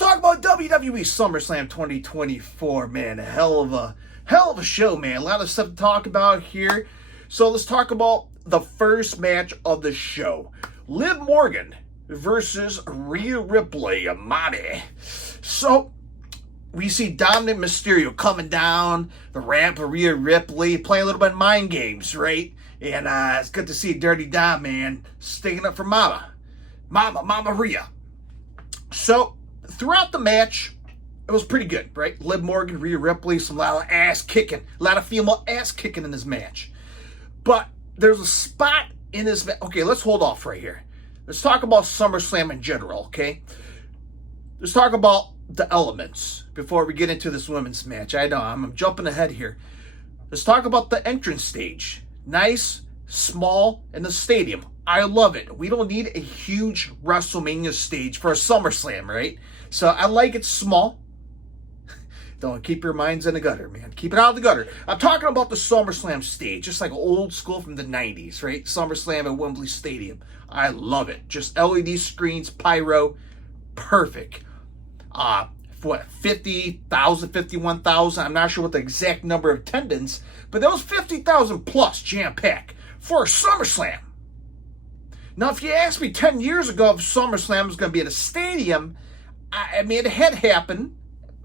talk about WWE SummerSlam 2024, man. Hell of a show, man. A lot of stuff to talk about here. So let's talk about the first match of the show. Liv Morgan versus Rhea Ripley, Amati. So we see Dominic Mysterio coming down the ramp of Rhea Ripley, playing a little bit of mind games, right? And it's good to see Dirty Dom, man, sticking up for Mama Rhea. So throughout the match, it was pretty good, right? Liv Morgan, Rhea Ripley, a lot of female ass kicking in this match. But there's a spot in this match. Okay, let's hold off right here. Let's talk about SummerSlam in general, okay? Let's talk about the elements before we get into this women's match. I know, I'm jumping ahead here. Let's talk about the entrance stage. Nice, small, in the stadium. I love it. We don't need a huge WrestleMania stage for a SummerSlam, right? So I like it small. Don't keep your minds in the gutter, man. Keep it out of the gutter. I'm talking about the SummerSlam stage, just like old school from the 90s, right? SummerSlam at Wembley Stadium. I love it. Just LED screens, pyro, perfect. 50,000, 51,000. I'm not sure what the exact number of attendance, but that was 50,000 plus jam-packed for a SummerSlam. Now, if you asked me 10 years ago if SummerSlam was going to be at a stadium, I mean, it had happened,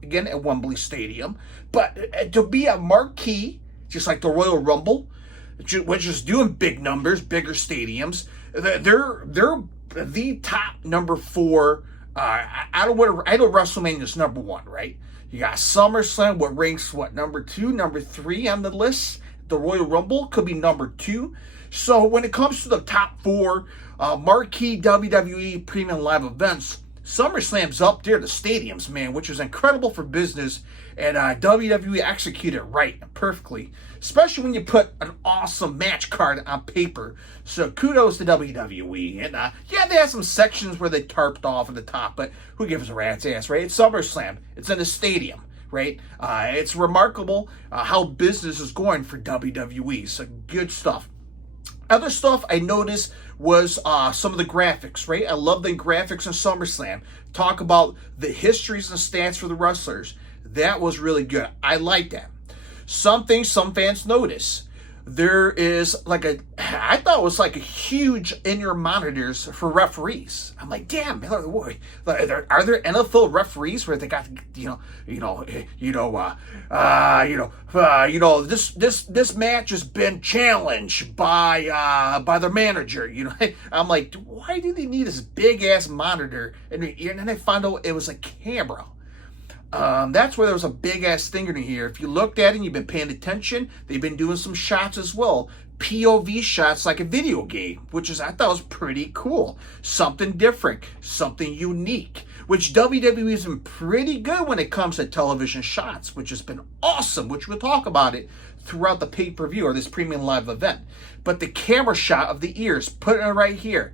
again, at Wembley Stadium, but to be a marquee, just like the Royal Rumble, which is doing big numbers, bigger stadiums, they're the top number 4. I know WrestleMania is number 1, right? You got SummerSlam, what ranks, number 2, number 3 on the list? The Royal Rumble could be number 2. So when it comes to the top 4 marquee WWE premium live events, SummerSlam's up there, the stadiums, man, which is incredible for business, and WWE executed it right and perfectly, especially when you put an awesome match card on paper. So kudos to WWE. And yeah, they had some sections where they tarped off at the top, but who gives a rat's ass, right? It's SummerSlam. It's in a stadium, right? It's remarkable how business is going for WWE. So good stuff. Other stuff I noticed was some of the graphics, right? I love the graphics in SummerSlam. Talk about the histories and stats for the wrestlers. That was really good. I like that. Some things some fans notice. There is I thought it was like a huge in-ear monitors for referees. I'm like, damn, man, are there NFL referees where they got, this match has been challenged by their manager. I'm like, why do they need this big ass monitor? And then I found out it was a camera. That's where there was a big-ass thing in here. If you looked at it and you've been paying attention, they've been doing some shots as well. POV shots like a video game, which I thought was pretty cool. Something different, something unique, which WWE has been pretty good when it comes to television shots, which has been awesome, which we'll talk about it throughout the pay-per-view or this premium live event. But the camera shot of the ears, putting it right here,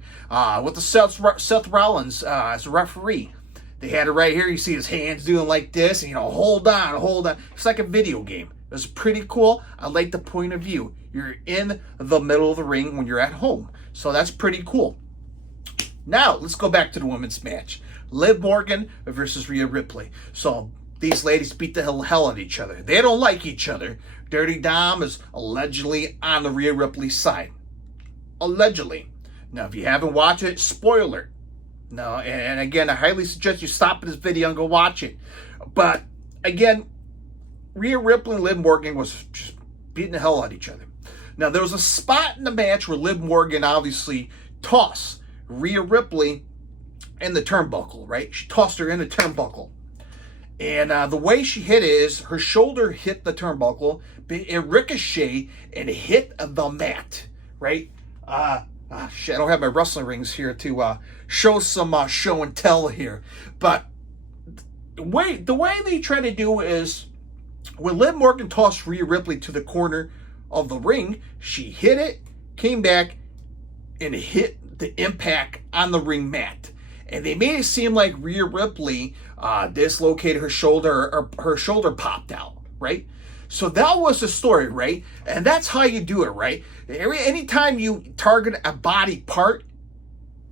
with the Seth Rollins as a referee. They had it right here. You see his hands doing like this, and hold on. It's like a video game. It was pretty cool. I like the point of view. You're in the middle of the ring when you're at home. So that's pretty cool. Now, let's go back to the women's match. Liv Morgan versus Rhea Ripley. So these ladies beat the hell out of each other. They don't like each other. Dirty Dom is allegedly on the Rhea Ripley side. Allegedly. Now, if you haven't watched it, spoiler. No, and again, I highly suggest you stop this video and go watch it. But again, Rhea Ripley and Liv Morgan was just beating the hell out of each other. Now, there was a spot in the match where Liv Morgan obviously tossed Rhea Ripley in the turnbuckle, right? She tossed her in the turnbuckle. And the way she hit it is her shoulder hit the turnbuckle, but it ricocheted and hit the mat, right? Shit, I don't have my wrestling rings here to show some show and tell here. But the way they try to do is when Liv Morgan tossed Rhea Ripley to the corner of the ring, she hit it, came back, and hit the impact on the ring mat. And they made it seem like Rhea Ripley dislocated her shoulder, or her shoulder popped out, right? So that was the story, right? And that's how you do it, right? Anytime you target a body part,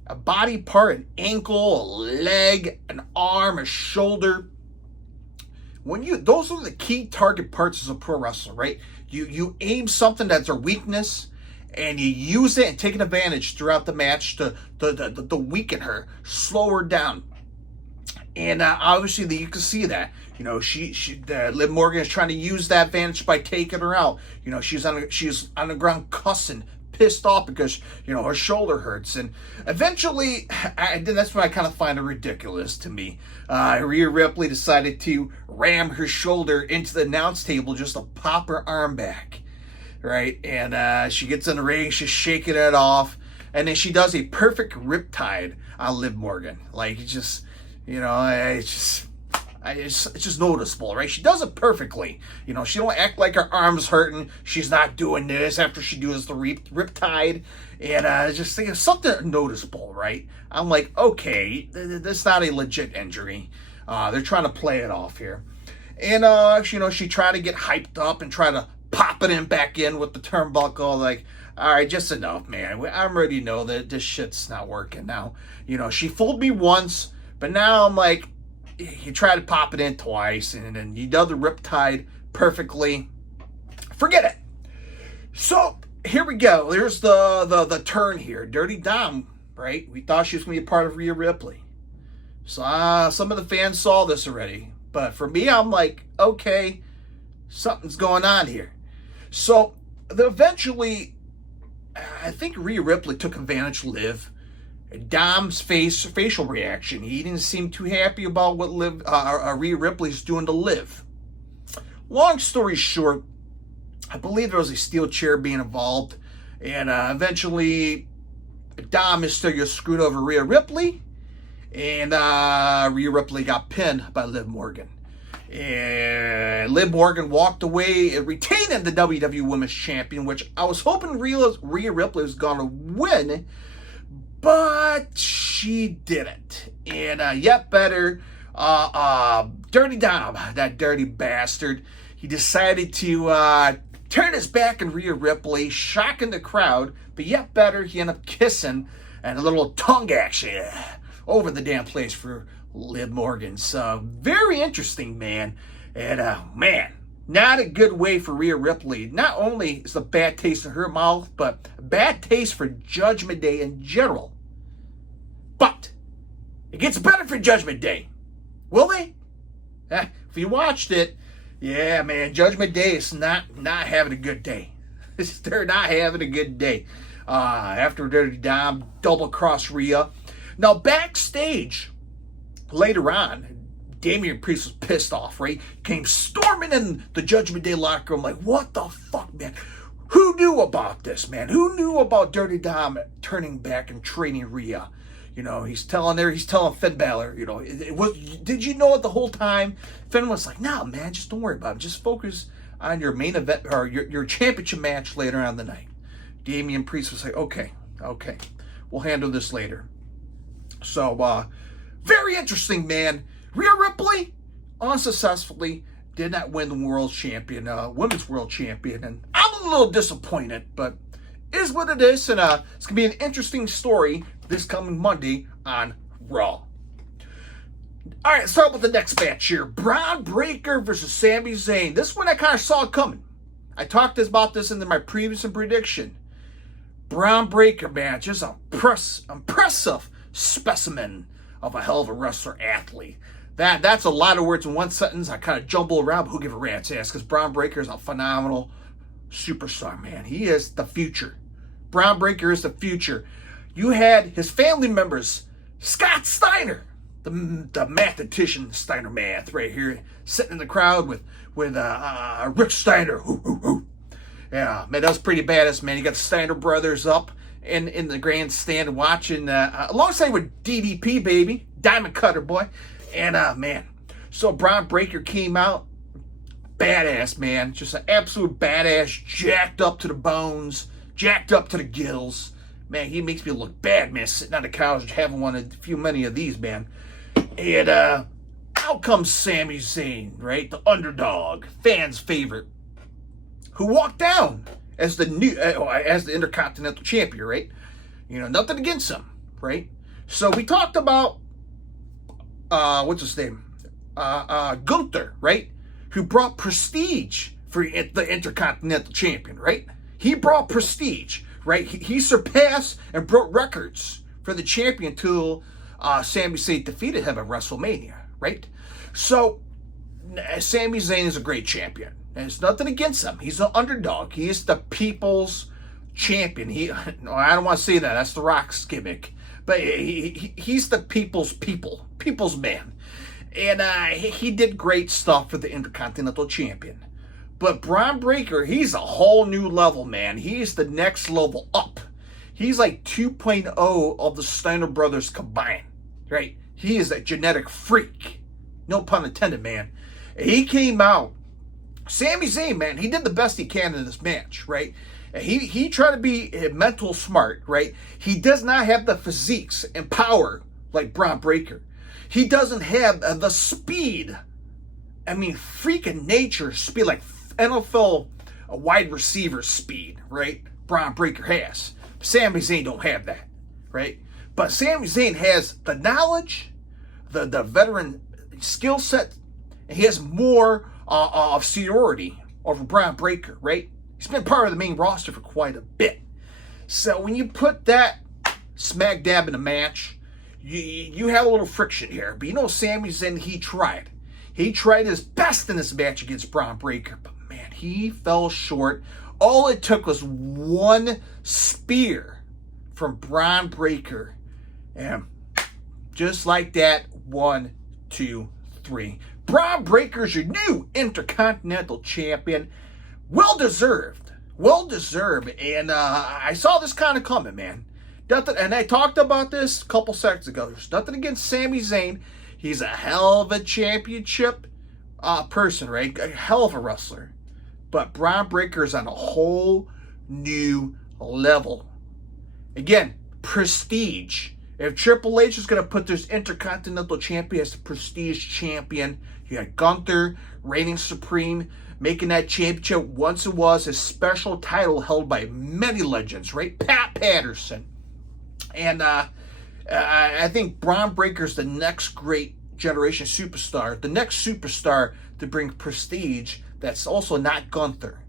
a body part, an ankle, a leg, an arm, a shoulder. Those are the key target parts as a pro wrestler, right? You aim something that's their weakness, and you use it and take an advantage throughout the match to weaken her, slow her down. And obviously, you can see that. Liv Morgan is trying to use that advantage by taking her out. She's on the ground cussing, pissed off because her shoulder hurts, and eventually, that's what I kind of find it ridiculous to me. Rhea Ripley decided to ram her shoulder into the announce table just to pop her arm back, right? And she gets in the ring, she's shaking it off, and then she does a perfect riptide on Liv Morgan. Like, it's just noticeable, right? She does it perfectly. She don't act like her arm's hurting. She's not doing this after she does the riptide. And just think of something noticeable, right? I'm like, okay, that's not a legit injury. They're trying to play it off here. And, she tried to get hyped up and try to pop it back in with the turnbuckle. Like, all right, just enough, man. I already know that this shit's not working now. She fooled me once, but now I'm like, you try to pop it in twice, and then you do the riptide perfectly. Forget it. So here we go. There's the turn here. Dirty Dom, right? We thought she was going to be a part of Rhea Ripley. So some of the fans saw this already. But for me, I'm like, okay, something's going on here. So eventually, I think Rhea Ripley took advantage of Liv. Dom's facial reaction. He didn't seem too happy about what Rhea Ripley's doing to Liv. Long story short, I believe there was a steel chair being involved, and eventually Dom Mysterio screwed over Rhea Ripley, and Rhea Ripley got pinned by Liv Morgan. And Liv Morgan walked away retaining the WWE Women's Champion, which I was hoping Rhea Ripley was going to win, but she didn't. And yet better, Dirty Dom, that dirty bastard, he decided to turn his back on Rhea Ripley, shocking the crowd, but yet better, he ended up kissing and a little tongue action over the damn place for Liv Morgan. So, very interesting, man. And, man, not a good way for Rhea Ripley. Not only is a bad taste in her mouth, but a bad taste for Judgment Day in general. But it gets better for Judgment Day. Will they? If you watched it, yeah, man, Judgment Day is not having a good day. They're not having a good day. After Dirty Dom double-crossed Rhea. Now, backstage, later on, Damian Priest was pissed off, right? Came storming in the Judgment Day locker room like, what the fuck, man? Who knew about this, man? Who knew about Dirty Dom turning back and training Rhea? He's telling Finn Balor, did you know it the whole time? Finn was like, no, man, just don't worry about it. Just focus on your main event, or your championship match later on the night. Damian Priest was like, okay, we'll handle this later. So, very interesting, man. Rhea Ripley unsuccessfully did not win the women's world champion, and I'm a little disappointed, but it is what it is, and it's gonna be an interesting story this coming Monday on Raw. All right, let's start with the next match here: Braun Breaker versus Sami Zayn. This one I kind of saw coming. I talked about this in my previous prediction. Braun Breaker, man, just an impressive specimen of a hell of a wrestler athlete. That's a lot of words in one sentence. I kind of jumble around, but who give a rat's ass? Because Braun Breaker is a phenomenal superstar, man. He is the future. Braun Breaker is the future. You had his family members, Scott Steiner, the mathematician Steiner Math, right here, sitting in the crowd with Rick Steiner. Yeah, man, that was pretty badass, man. You got the Steiner brothers up in the grandstand watching, alongside with DDP, baby, Diamond Cutter, boy. And, man, so Braun Breaker came out, badass, man. Just an absolute badass, jacked up to the bones, jacked up to the gills. Man, he makes me look bad, man, sitting on the couch having many of these, man. And out comes Sami Zayn, right? The underdog, fans' favorite, who walked down as the Intercontinental Champion, right? Nothing against him, right? So we talked about, what's his name? Gunther, right? Who brought prestige for the Intercontinental Champion, right? He brought prestige, right? He surpassed and broke records for the champion till Sami Zayn defeated him at WrestleMania, right? So Sami Zayn is a great champion. And it's nothing against him. He's an underdog. He is the people's champion. No, I don't want to say that. That's The Rock's gimmick. But he's the people's man. And he did great stuff for the Intercontinental Champion. But Braun Breaker, he's a whole new level, man. He's the next level up. He's like 2.0 of the Steiner brothers combined, right? He is a genetic freak. No pun intended, man. He came out. Sami Zayn, man, he did the best he can in this match, right? He tried to be mental smart, right? He does not have the physiques and power like Braun Breaker. He doesn't have the speed. I mean, freaking nature speed, like NFL wide receiver speed, right? Braun Breaker has. Sami Zayn don't have that, right? But Sami Zayn has the knowledge, the veteran skill set, and he has more of seniority over Braun Breaker, right? He's been part of the main roster for quite a bit. So when you put that smack dab in a match, you have a little friction here. But you know, Sami Zayn, he tried. He tried his best in this match against Braun Breaker. But man, he fell short. All it took was one spear from Braun Breaker. And just like that, 1, 2, 3. Braun Breaker's your new Intercontinental Champion. Well deserved. Well deserved. And I saw this kind of coming, man. Nothing, and I talked about this a couple seconds ago. There's nothing against Sami Zayn. He's a hell of a championship person, right? A hell of a wrestler. But Braun Breaker is on a whole new level. Again, prestige. If Triple H is going to put this Intercontinental Champion as the prestige champion, you got Gunther reigning supreme, making that championship once it was a special title held by many legends, right? Pat Patterson. And I think Braun Breaker's the next great generation superstar, the next superstar to bring prestige that's also not Gunther.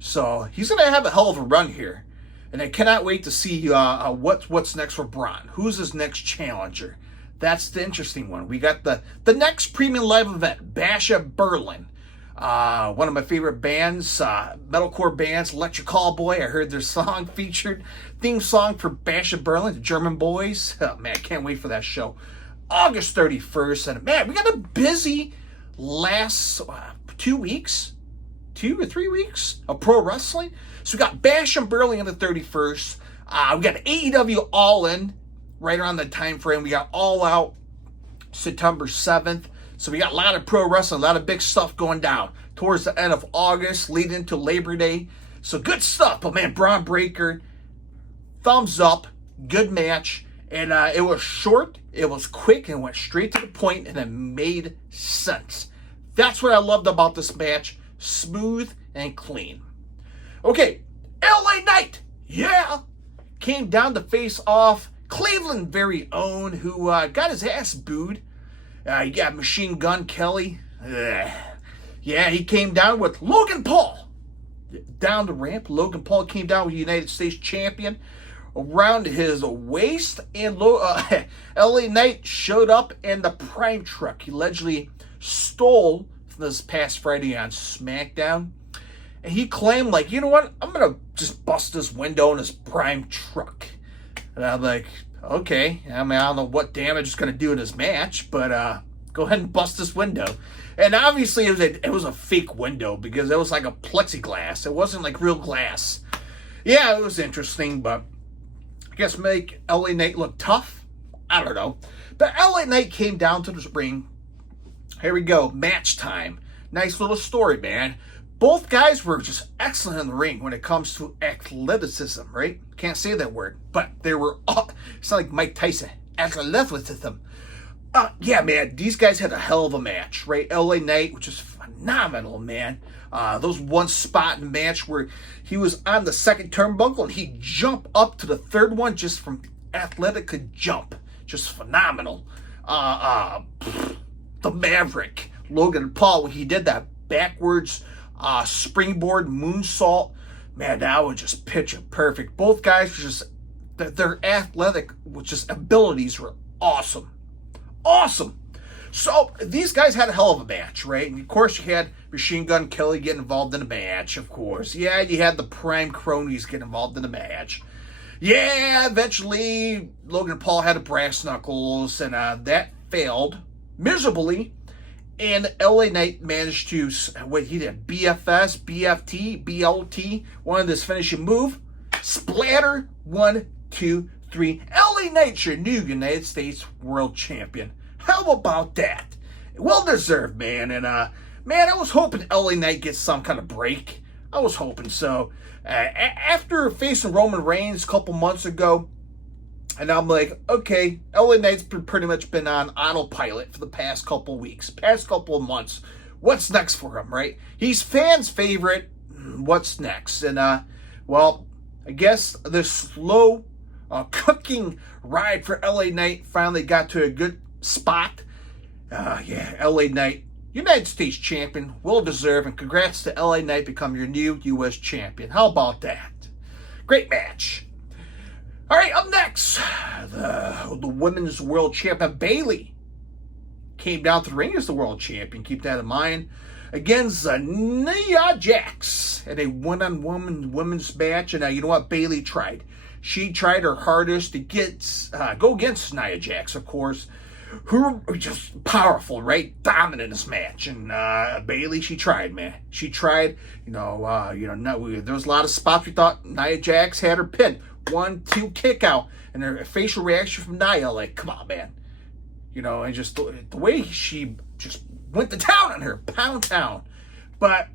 So he's going to have a hell of a run here. And I cannot wait to see what's next for Braun. Who's his next challenger? That's the interesting one. We got the next premium live event, Bash at Berlin. One of my favorite bands, metalcore bands, Electric Callboy. I heard their song featured, theme song for Bash at Berlin, the German Boys. Oh, man, I can't wait for that show. August 31st. And man, we got a busy last 2 weeks, 2 or 3 weeks of pro wrestling. So we got Bash at Berlin on the 31st. We got AEW All In right around the time frame. We got All Out September 7th. So we got a lot of pro wrestling, a lot of big stuff going down towards the end of August, leading into Labor Day. So good stuff. But man, Braun Breaker, thumbs up, good match. And it was short, it was quick, and went straight to the point, and it made sense. That's what I loved about this match. Smooth and clean. Okay, LA Knight, yeah, came down to face off Cleveland very own, who got his ass booed. You got Machine Gun Kelly. Yeah, he came down with Logan Paul. Down the ramp, Logan Paul came down with United States champion around his waist, and LA Knight showed up in the Prime truck. He allegedly stole this past Friday on SmackDown. And he claimed, like, you know what? I'm going to just bust this window in his Prime truck. And I'm like, okay. I mean, I don't know what damage it's going to do in his match, but go ahead and bust this window. And obviously, it was a fake window because it was like a plexiglass. It wasn't like real glass. Yeah, it was interesting, but I guess make LA Knight look tough. I don't know. But LA Knight came down to the ring. Here we go. Match time. Nice little story, man. Both guys were just excellent in the ring when it comes to athleticism, right? Can't say that word, but they were it's not like Mike Tyson. Athleticism. Yeah, man, these guys had a hell of a match, right? LA Knight, which is phenomenal, man. Those one spot in the match where he was on the second turnbuckle and he jumped up to the third one just from athletic jump. just phenomenal. The Maverick, Logan Paul, when he did that backwards springboard moonsault, man, that was just picture perfect. Both guys were just, their athletic, just abilities were awesome. Awesome. So these guys had a hell of a match, right? And of course you had Machine Gun Kelly get involved in the match, of course. Yeah, you had the Prime Cronies get involved in the match. Yeah, eventually Logan Paul had a brass knuckles, and that failed miserably. And LA Knight managed to, he did BFS, BFT, BLT, wanted this finishing move. Splatter, 1, 2, 3. LA Knight's your new United States World Champion. How about that? Well deserved, man. And, man, I was hoping LA Knight gets some kind of break. I was hoping so. After facing Roman Reigns a couple months ago, and I'm like, okay, LA Knight's pretty much been on autopilot for the past couple weeks, past couple of months. What's next for him, right? He's fans' favorite. What's next? And, well, I guess the slow cooking ride for LA Knight finally got to a good spot. Yeah, LA Knight, United States champion, well deserved, and congrats to LA Knight become your new U.S. champion. How about that? Great match. All right, up next, the women's world champion Bayley came down to the ring as the world champion. Keep that in mind. Against Nia Jax at a one-on-one women's match, and you know what? Bayley tried. She tried her hardest to go against Nia Jax, of course, who were just powerful, right? Dominant in this match. And Bayley, she tried, man. She tried. There was a lot of spots we thought Nia Jax had her pinned. 1, 2 kick out, and her facial reaction from Nia, like, come on, man. And just the way she just went to town on her, pound town. But,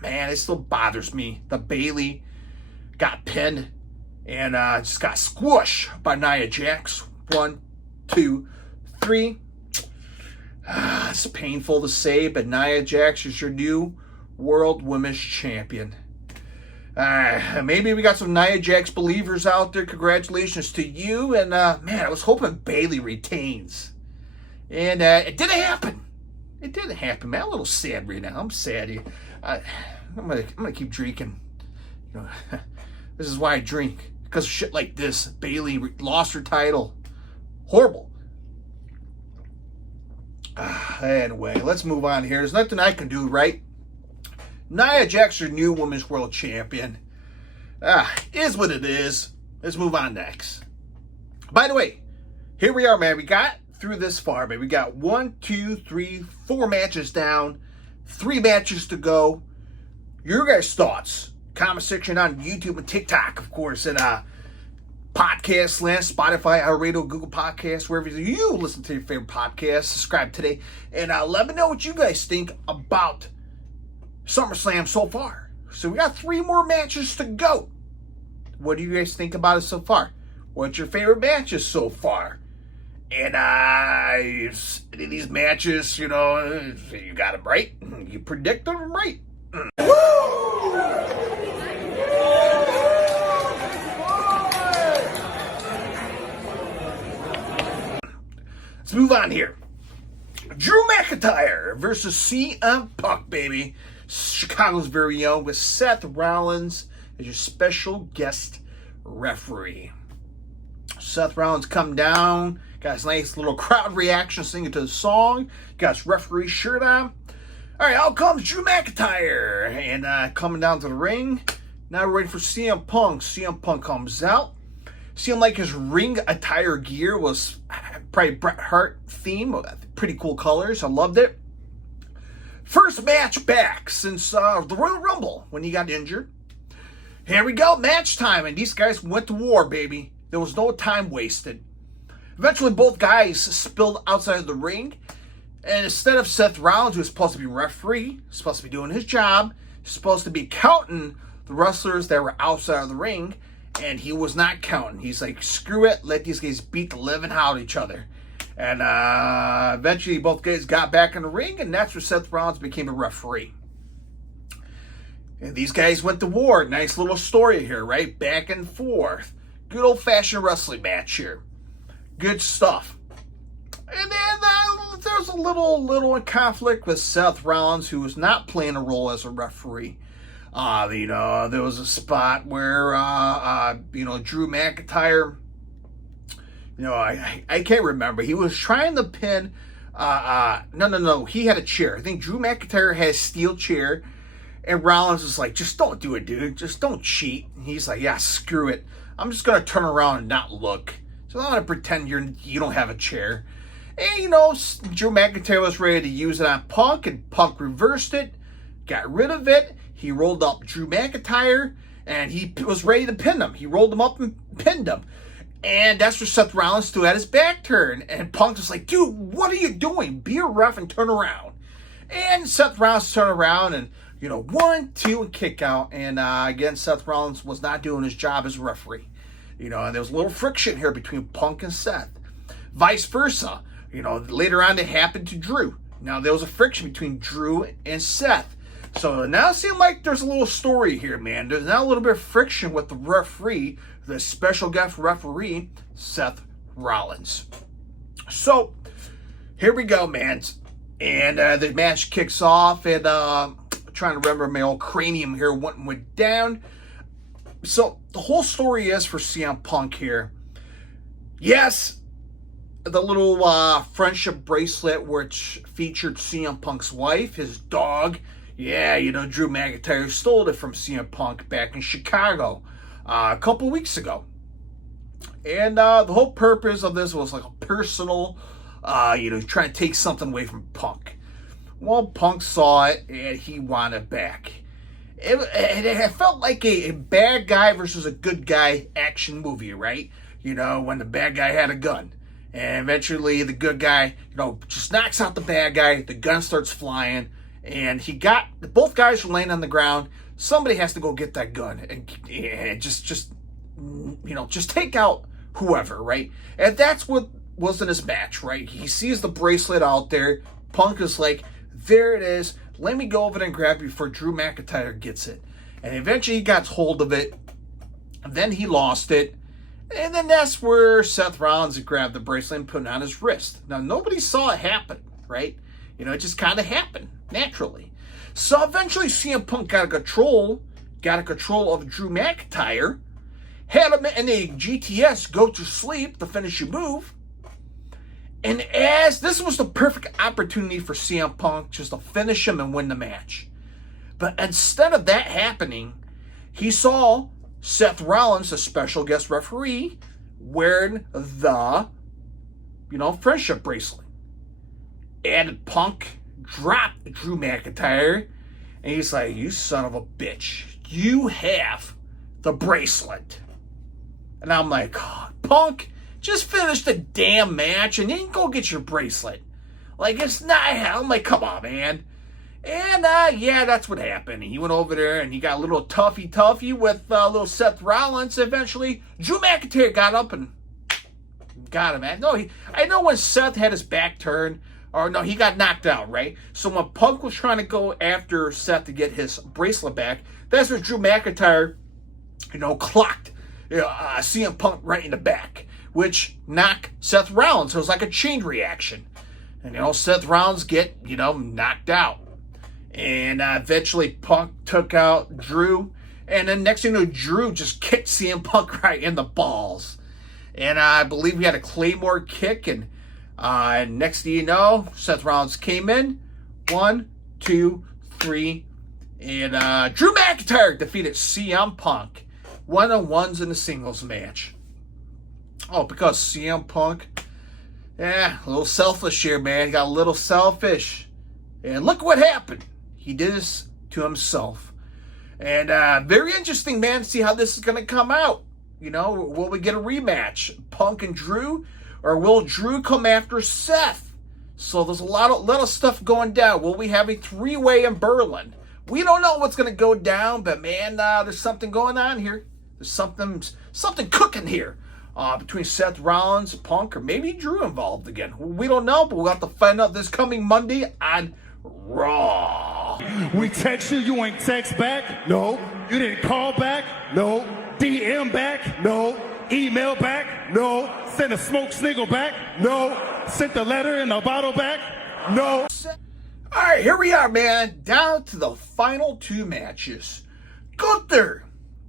man, it still bothers me. The Bayley got pinned and just got squished by Nia Jax. 1, 2, 3. It's painful to say, but Nia Jax is your new World Women's Champion. Maybe we got some Nia Jax believers out there. Congratulations to you. And, man, I was hoping Bayley retains. And it didn't happen. It didn't happen, man. I'm a little sad right now. I'm sad. I'm gonna keep drinking. This is why I drink. Because of shit like this. Bayley lost her title. Horrible. Anyway, let's move on here. There's nothing I can do, right? Nia Jax, your new women's world champion. Is what it is. Let's move on next. By the way, here we are, man. We got through this far, man. We got 1, 2, 3, 4 matches down. 3 matches to go. Your guys' thoughts. Comment section on YouTube and TikTok, of course. And Podcast Land, Spotify, iRadio, Google Podcasts, wherever you listen to your favorite podcast. Subscribe today. And let me know what you guys think about SummerSlam so far. So we got 3 more matches to go. What do you guys think about it so far? What's your favorite matches so far? And any of these matches, you got them right. You predict them right. Let's move on here. Drew McIntyre versus CM Punk, baby. Chicago's very own, with Seth Rollins as your special guest referee. Seth Rollins come down, got his nice little crowd reaction singing to the song, got his referee shirt on. All right, out comes Drew McIntyre, and coming down to the ring. Now we're ready for CM Punk. CM Punk comes out. Seemed like his ring attire gear was probably Bret Hart theme. Pretty cool colors. I loved it. First match back since the Royal Rumble when he got injured. Here we go, match time. And these guys went to war, baby. There was no time wasted. Eventually, both guys spilled outside of the ring. And instead of Seth Rollins, who was supposed to be referee, supposed to be doing his job, supposed to be counting the wrestlers that were outside of the ring, and he was not counting. He's like, screw it, let these guys beat the living out of each other. And eventually, both guys got back in the ring, and that's where Seth Rollins became a referee. And these guys went to war. Nice little story here, right? Back and forth. Good old-fashioned wrestling match here. Good stuff. And then there's a little conflict with Seth Rollins, who was not playing a role as a referee. There was a spot where, Drew McIntyre, I can't remember. He was trying to pin, no. He had a chair. I think Drew McIntyre had a steel chair, and Rollins was like, just don't do it, dude. Just don't cheat. And he's like, yeah, screw it. I'm just going to turn around and not look. So I'm going to pretend you don't have a chair. And, Drew McIntyre was ready to use it on Punk, and Punk reversed it, got rid of it. He rolled up Drew McIntyre, and he was ready to pin him. He rolled him up and pinned him. And that's where Seth Rollins still had his back turned. And Punk was like, dude, what are you doing? Be a ref and turn around. And Seth Rollins turned around and, 1, 2, and kick out. And again, Seth Rollins was not doing his job as a referee. And there was a little friction here between Punk and Seth. Vice versa. Later on it happened to Drew. Now there was a friction between Drew and Seth. So now it seems like there's a little story here, man. There's now a little bit of friction with the referee, the special guest referee, Seth Rollins. So here we go, man. And the match kicks off, and I'm trying to remember my old cranium here went down. So the whole story is for CM Punk here. Yes, the little friendship bracelet which featured CM Punk's wife, his dog. Yeah, Drew McIntyre stole it from CM Punk back in Chicago a couple weeks ago. And the whole purpose of this was like a personal, trying to take something away from Punk. Well, Punk saw it and he wanted it back. It felt like a bad guy versus a good guy action movie, right? When the bad guy had a gun. And eventually the good guy, just knocks out the bad guy. The gun starts flying. And both guys were laying on the ground. Somebody has to go get that gun and just take out whoever, right? And that's what was in his match, right? He sees the bracelet out there. Punk is like, there it is. Let me go over there and grab it before Drew McIntyre gets it. And eventually he got hold of it. And then he lost it. And then that's where Seth Rollins grabbed the bracelet and put it on his wrist. Now, nobody saw it happen, right? It just kind of happened naturally. So eventually CM Punk got a control of Drew McIntyre, had him in a GTS go to sleep to finish your move. And as this was the perfect opportunity for CM Punk just to finish him and win the match. But instead of that happening, he saw Seth Rollins, a special guest referee, wearing the, friendship bracelet. And Punk dropped Drew McIntyre, and he's like, you son of a bitch, you have the bracelet. And I'm like, oh, Punk, just finish the damn match and then go get your bracelet. Like, it's not, I'm like, come on, man. And, yeah, that's what happened. He went over there and he got a little toughy with little Seth Rollins. Eventually, Drew McIntyre got up and got him, man. No, I know when Seth had his back turned, or no, he got knocked out, right? So when Punk was trying to go after Seth to get his bracelet back, that's where Drew McIntyre, clocked CM Punk right in the back, which knocked Seth Rollins. So it was like a chain reaction. And, Seth Rollins get, knocked out. And eventually Punk took out Drew. And then next thing you know, Drew just kicked CM Punk right in the balls. And I believe he had a Claymore kick. And next thing you know, Seth Rollins came in. 1, 2, 3. And Drew McIntyre defeated CM Punk. 1-on-1s in the singles match. Oh, because CM Punk, a little selfish here, man. He got a little selfish. And look what happened. He did this to himself. And very interesting, man, to see how this is going to come out. Will we get a rematch? Punk and Drew? Or will Drew come after Seth? So there's a lot of stuff going down. Will we have a 3-way in Berlin? We don't know what's going to go down, but, man, there's something going on here. There's something cooking here. Between Seth Rollins, Punk, or maybe Drew involved again. We don't know, but we'll have to find out this coming Monday on Raw. We text you, you ain't text back? No. You didn't call back? No. DM back? No. email back? No. Sent a smoke sniggle back? No. Sent a letter in a bottle back? No. All right, here we are, man. Down to the final two matches. Gunther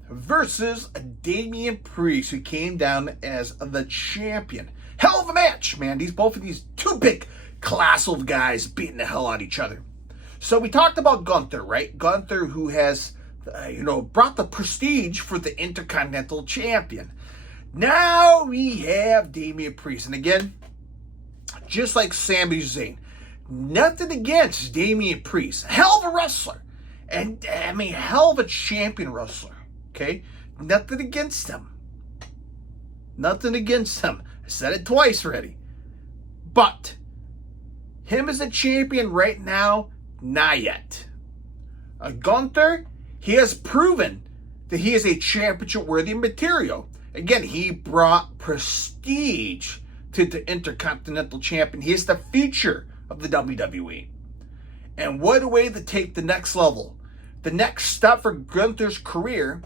versus Damian Priest, who came down as the champion. Hell of a match, man. Both of these two big, colossal guys beating the hell out of each other. So we talked about Gunther, right? Gunther, who has, brought the prestige for the Intercontinental Champion. Now we have Damian Priest. And again, just like Sami Zayn, nothing against Damian Priest. Hell of a wrestler. And, hell of a champion wrestler. Okay? Nothing against him. Nothing against him. I said it twice already. But, him as a champion right now, not yet. Gunther, he has proven that he is a championship-worthy material. Again, he brought prestige to the Intercontinental Champion. He is the future of the WWE. And what a way to take the next level. The next step for Gunther's career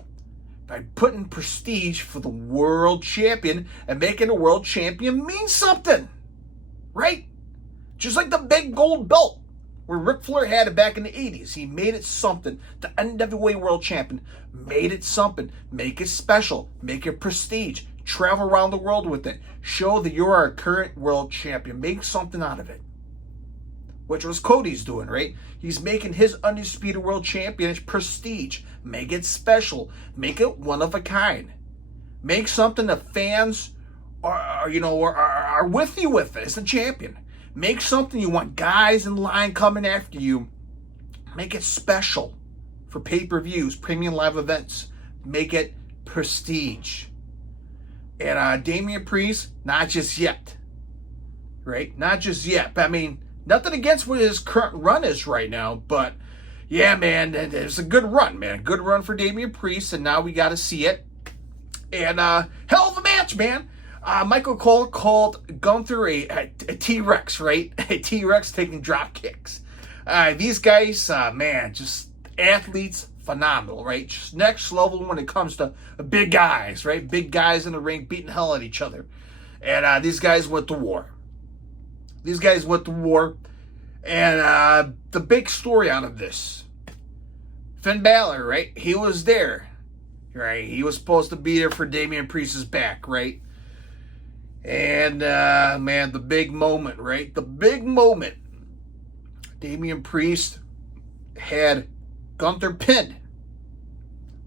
by putting prestige for the world champion and making a world champion mean something. Right? Just like the big gold belt where Ric Flair had it back in the 80s. He made it something. The NWA world champion made it something. Make it special. Make it prestige. Travel around the world with it. Show that you're our current world champion. Make something out of it. Which was Cody's doing, right? He's making his Undisputed World Champion prestige. Make it special. Make it one of a kind. Make something that fans are with you with it as a champion. Make something you want guys in line coming after you. Make it special for pay-per-views, premium live events. Make it prestige. And Damian Priest, not just yet. Right? Not just yet. But nothing against what his current run is right now, but yeah, man, it's a good run, man. Good run for Damian Priest, and now we got to see it. And hell of a match, man. Michael Cole called Gunther a T-Rex, right? A T-Rex taking drop kicks. These guys, man, just athletes, phenomenal, right? Just next level when it comes to big guys, right? Big guys in the ring beating the hell out of each other. And these guys went to war. And the big story out of this, Finn Balor, right? He was there, right? He was supposed to be there for Damian Priest's back, right? And, man, the big moment, right? The big moment. Damian Priest had Gunther pinned.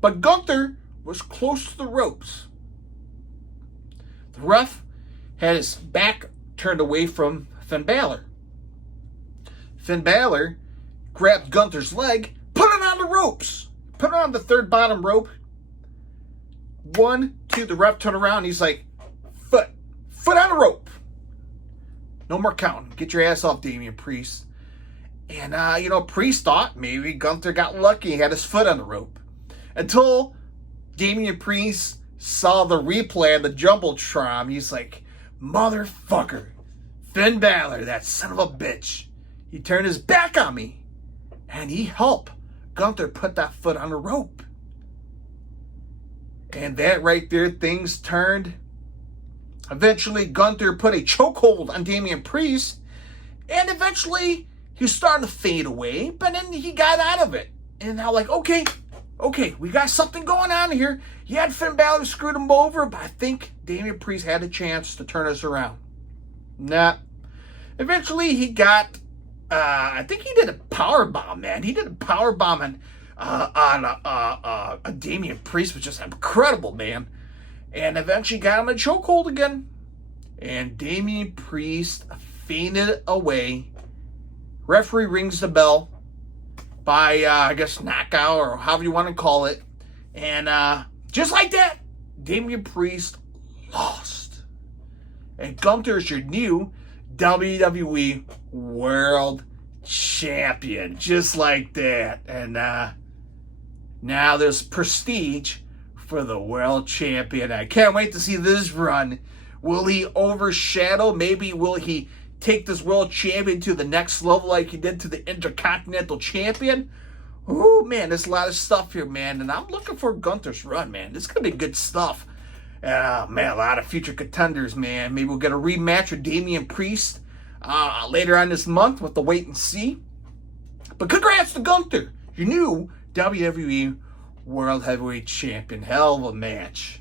But Gunther was close to the ropes. The ref had his back turned away from Finn Balor. Finn Balor grabbed Gunther's leg, put it on the ropes. Put it on the third bottom rope. 1, 2, the ref turned around. He's like, foot on the rope. No more counting. Get your ass off, Damian Priest. And, Priest thought maybe Gunther got lucky. He had his foot on the rope. Until Damian Priest saw the replay of the Jumbotron. He's like, motherfucker. Finn Balor, that son of a bitch. He turned his back on me. And he helped Gunther put that foot on the rope. And that right there, things turned. Eventually, Gunther put a chokehold on Damian Priest. And eventually, he was starting to fade away. But then he got out of it. And now, okay, we got something going on here. He had Finn Balor screwed him over. But I think Damian Priest had a chance to turn us around. Nah. Eventually, he got, I think he did a powerbomb, man. He did a powerbomb on Damian Priest, which is incredible, man. And eventually got him in a chokehold again. And Damian Priest fainted away. Referee rings the bell by, knockout or however you want to call it. And just like that, Damian Priest lost. And Gunther is your new WWE World Champion. Just like that. And now there's prestige for the World Champion. I can't wait to see this run. Will he overshadow? Maybe will he take this World Champion to the next level like he did to the Intercontinental Champion? Oh, man, there's a lot of stuff here, man. And I'm looking for Gunther's run, man. This is going to be good stuff. Man, a lot of future contenders, man. Maybe we'll get a rematch with Damian Priest later on this month. We'll have to wait and see. But congrats to Gunther, your new WWE World Heavyweight Champion. Hell of a match.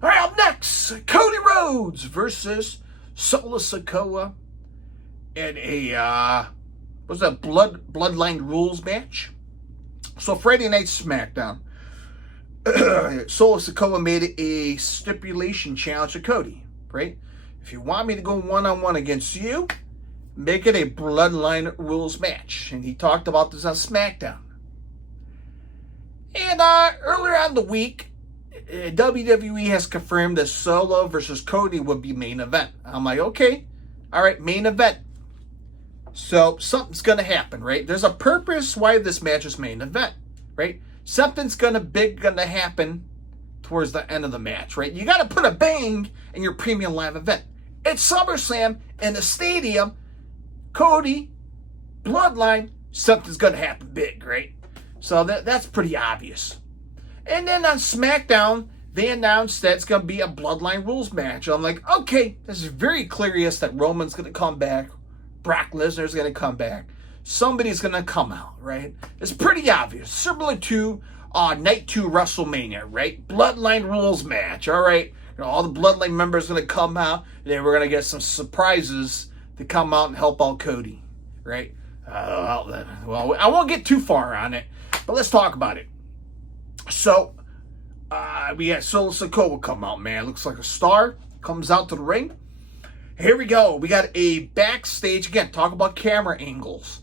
All right, up next, Cody Rhodes versus Solo Sikoa in a Bloodline Rules match. So Friday Night SmackDown, Solo Sikoa made a stipulation challenge to Cody, right? If you want me to go one-on-one against you, make it a Bloodline Rules match. And he talked about this on SmackDown. And earlier on in the week, WWE has confirmed that Solo versus Cody would be main event. I'm like, okay, all right, main event. So something's going to happen, right? There's a purpose why this match is main event, right? Something's big gonna happen towards the end of the match, right? You got to put a bang in your premium live event. It's SummerSlam in the stadium. Cody, Bloodline, something's going to happen big, right? So that's pretty obvious. And then on SmackDown, they announced that it's going to be a Bloodline Rules match. I'm like, okay, this is very clear that Roman's going to come back. Brock Lesnar's going to come back. Somebody's going to come out, right? It's pretty obvious. Similar to Night 2 WrestleMania, right? Bloodline Rules match, all right? You know, all the Bloodline members are going to come out. And then we're going to get some surprises to come out and help out Cody, right? Well, I won't get too far on it, but let's talk about it. So, we got Solo Sikoa come out, man. Looks like a star. Comes out to the ring. Here we go. We got a backstage. Again, talk about camera angles.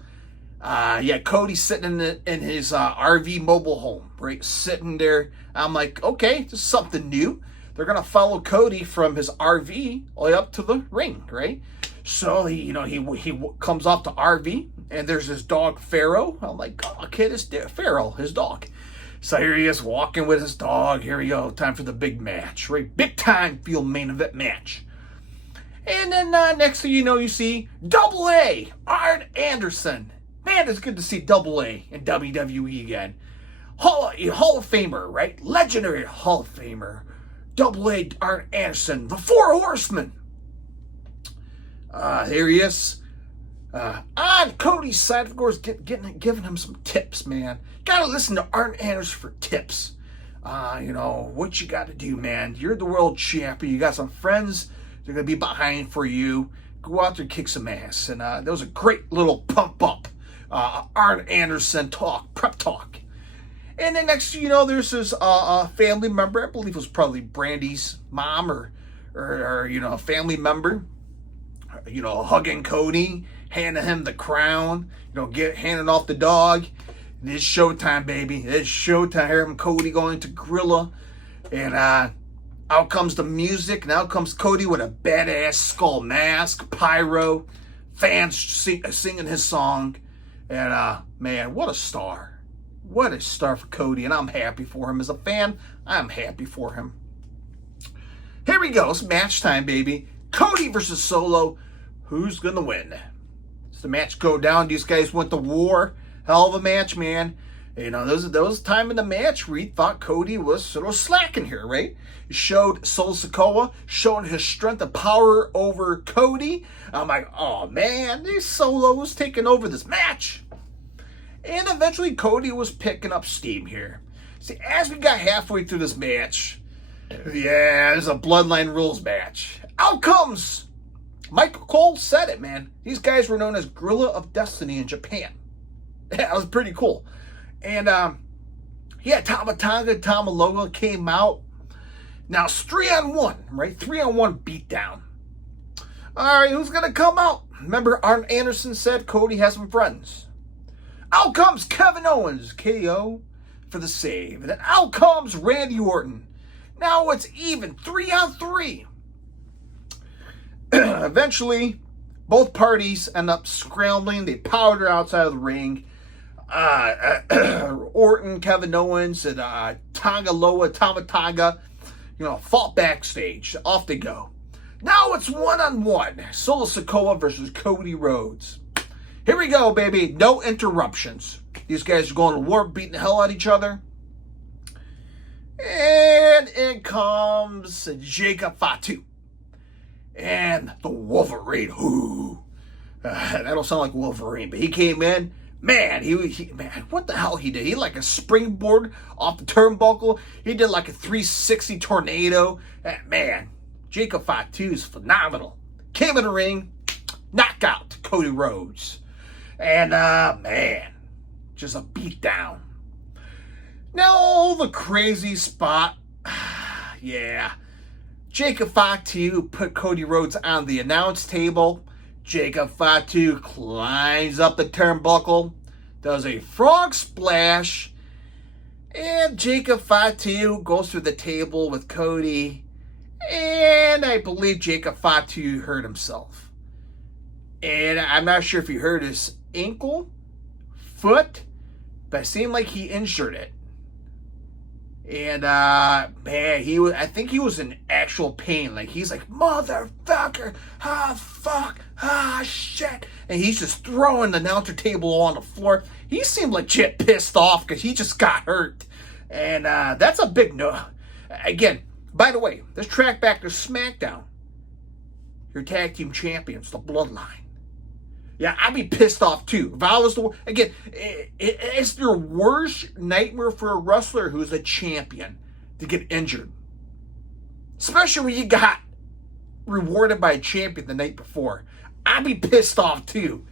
Cody sitting in his RV mobile home, right? Sitting there. I'm like, okay, this is something new. They're going to follow Cody from his RV all the way up to the ring, right? So, he comes off the RV, and there's his dog, Pharaoh. I'm like, oh, okay, this Pharaoh, his dog. So here he is walking with his dog. Here we go. Time for the big match, right? Big time field main event match. And then next thing you know, you see Double A, Arn Anderson. Man, it's good to see Double A in WWE again. Hall of Famer, right? Legendary Hall of Famer. Double A, Arn Anderson. The Four Horsemen. Here he is. On Cody's side, of course, giving him some tips, man. Gotta listen to Arn Anderson for tips. What you gotta do, man. You're the world champion. You got some friends. They're gonna be behind for you. Go out there and kick some ass. And that was a great little pump up. Arn Anderson prep talk. And then next thing you know, there's this family member. I believe it was probably Brandy's mom or a family member. Hugging Cody, handing him the crown, handing off the dog. It's showtime, baby. It's showtime. Here I'm Cody going to Gorilla. And out comes the music. And out comes Cody with a badass skull mask, pyro, fans singing his song. And man, what a star. What a star for Cody. And I'm happy for him. As a fan, I'm happy for him. Here we go. It's match time, baby. Cody versus Solo. Who's going to win? Does the match go down? These guys went to war. Hell of a match, man. There was time in the match where he thought Cody was sort of slacking here, right? He showed Solo Sikoa, showing his strength and power over Cody. I'm like, oh, man, this Solo was taking over this match. And eventually Cody was picking up steam here. See, as we got halfway through this match, there's a Bloodline Rules match. Out comes Michael Cole. Said it, man. These guys were known as Gorilla of Destiny in Japan. That was pretty cool. And Tama Tonga, Tama Loa came out. Now it's 3-on-1, right? 3-on-1 beatdown. All right, who's gonna come out? Remember, Arn Anderson said Cody has some friends. Out comes Kevin Owens, KO for the save. And then out comes Randy Orton. Now it's even, 3-on-3. Eventually, both parties end up scrambling. They powder outside of the ring. Orton, Kevin Owens, and Tonga Loa, Tama Tonga, fought backstage. Off they go. Now it's 1-on-1. Solo Sikoa versus Cody Rhodes. Here we go, baby. No interruptions. These guys are going to war, beating the hell out of each other. And in comes Jacob Fatu. And the Wolverine. Ooh. That don't sound like Wolverine, but he came in. Man, man, what the hell he did? He like a springboard off the turnbuckle. He did like a 360 tornado. Man, Jacob Fatu is phenomenal. Came in the ring, knockout Cody Rhodes. And, man, just a beatdown. Now, the crazy spot. Yeah. Jacob Fatu put Cody Rhodes on the announce table. Jacob Fatu climbs up the turnbuckle, does a frog splash, and Jacob Fatu goes through the table with Cody, and I believe Jacob Fatu hurt himself. And I'm not sure if he hurt his ankle, foot, but it seemed like he injured it. And, man, I think he was in actual pain. Like, he's like, motherfucker, fuck, shit. And he's just throwing the announcer table on the floor. He seemed legit pissed off because he just got hurt. And, that's a big no. Again, by the way, let's track back to SmackDown. Your tag team champions, the Bloodline. Yeah, I'd be pissed off too. If I was it's your worst nightmare for a wrestler who's a champion to get injured. Especially when you got rewarded by a champion the night before. I'd be pissed off too.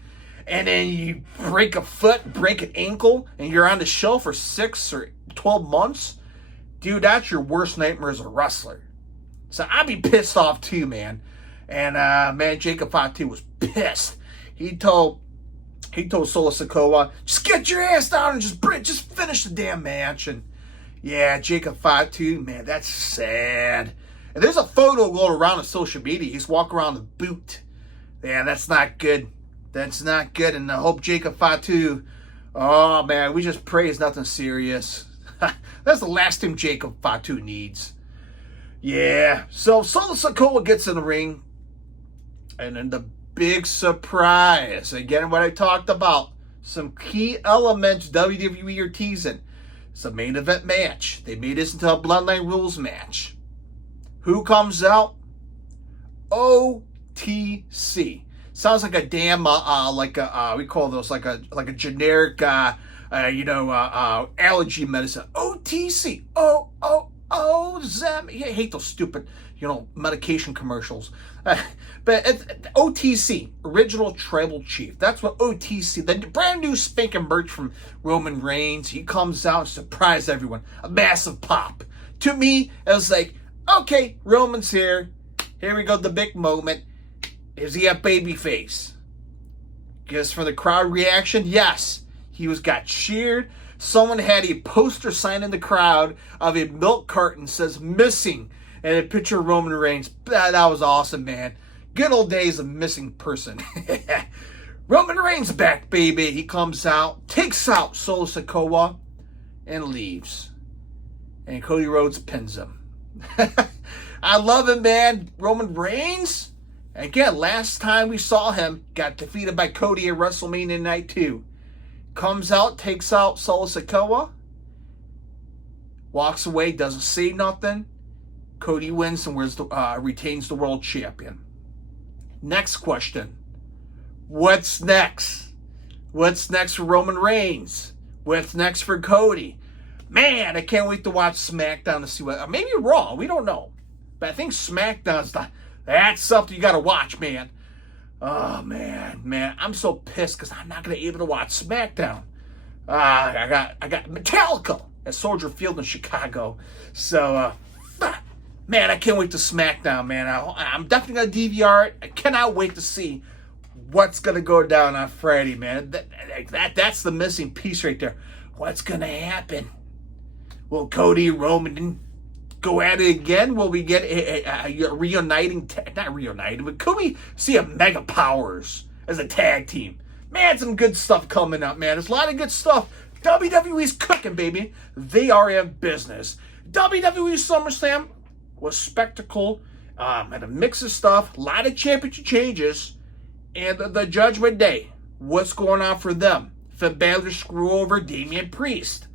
And then you break a foot, break an ankle, and you're on the shelf for 6 or 12 months. Dude, that's your worst nightmare as a wrestler. So I'd be pissed off too, man. And, man, Jacob Fatu was pissed. He told Solo Sikoa, just get your ass down and just finish the damn match. And yeah, Jacob Fatu, man, that's sad. And there's a photo going around on social media. He's walking around the boot. Yeah, that's not good. That's not good. And I hope Jacob Fatu, oh man, we just pray it's nothing serious. That's the last thing Jacob Fatu needs. Yeah. So Solo Sikoa gets in the ring. And then the big surprise. Again, what I talked about. Some key elements WWE are teasing. It's a main event match. They made this into a Bloodline Rules match. Who comes out? OTC. Sounds like a damn we call those like a generic allergy medicine. OTC. I hate those stupid medication commercials. But it's OTC, Original Tribal Chief. That's what OTC, the brand new spanking merch from Roman Reigns. He comes out and surprises everyone. A massive pop. To me, it was like, okay, Roman's here. Here we go, the big moment. Is he a babyface? Guess for the crowd reaction, yes. He got cheered. Someone had a poster sign in the crowd of a milk carton says missing and a picture of Roman Reigns. That was awesome, man. Good old days of missing person. Roman Reigns back, baby. He comes out, takes out Solo Sikoa, and leaves. And Cody Rhodes pins him. I love him, man. Roman Reigns, again, last time we saw him, got defeated by Cody at WrestleMania Night 2. Comes out, takes out Solo Sikoa, walks away, doesn't say nothing. Cody wins and retains the world champion. Next question. What's next? What's next for Roman Reigns? What's next for Cody? Man, I can't wait to watch SmackDown to see what... Maybe Raw, we don't know. But I think SmackDown's that's something you got to watch, man. Oh, man, I'm so pissed because I'm not going to be able to watch SmackDown. I got Metallica at Soldier Field in Chicago. So, man, I can't wait to SmackDown, man. I'm definitely going to DVR it. I cannot wait to see what's going to go down on Friday, man. That's the missing piece right there. What's going to happen? Will Cody and Roman go at it again? Will we get a reuniting? Not reuniting, but could we see a Mega Powers as a tag team? Man, some good stuff coming up, man. There's a lot of good stuff. WWE's cooking, baby. They are in business. WWE SummerSlam was spectacle. Had a mix of stuff. A lot of championship changes. And the Judgment Day. What's going on for them? Finn Balor screw over Damian Priest.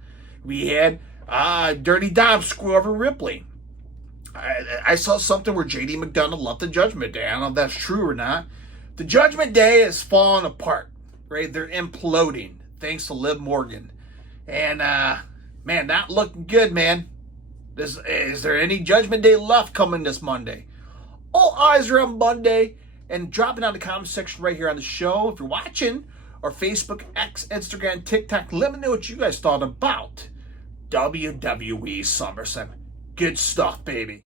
We had Dirty Dom screw over Ripley. I saw something where JD McDonough left the Judgment Day. I don't know if that's true or not. The Judgment Day is falling apart, right? They're imploding thanks to Liv Morgan. And, man, not looking good, man. Is there any Judgment Day left coming this Monday? All eyes are on Monday. And drop it down in the comment section right here on the show. If you're watching, or Facebook, X, Instagram, TikTok, let me know what you guys thought about WWE SummerSlam. Good stuff, baby.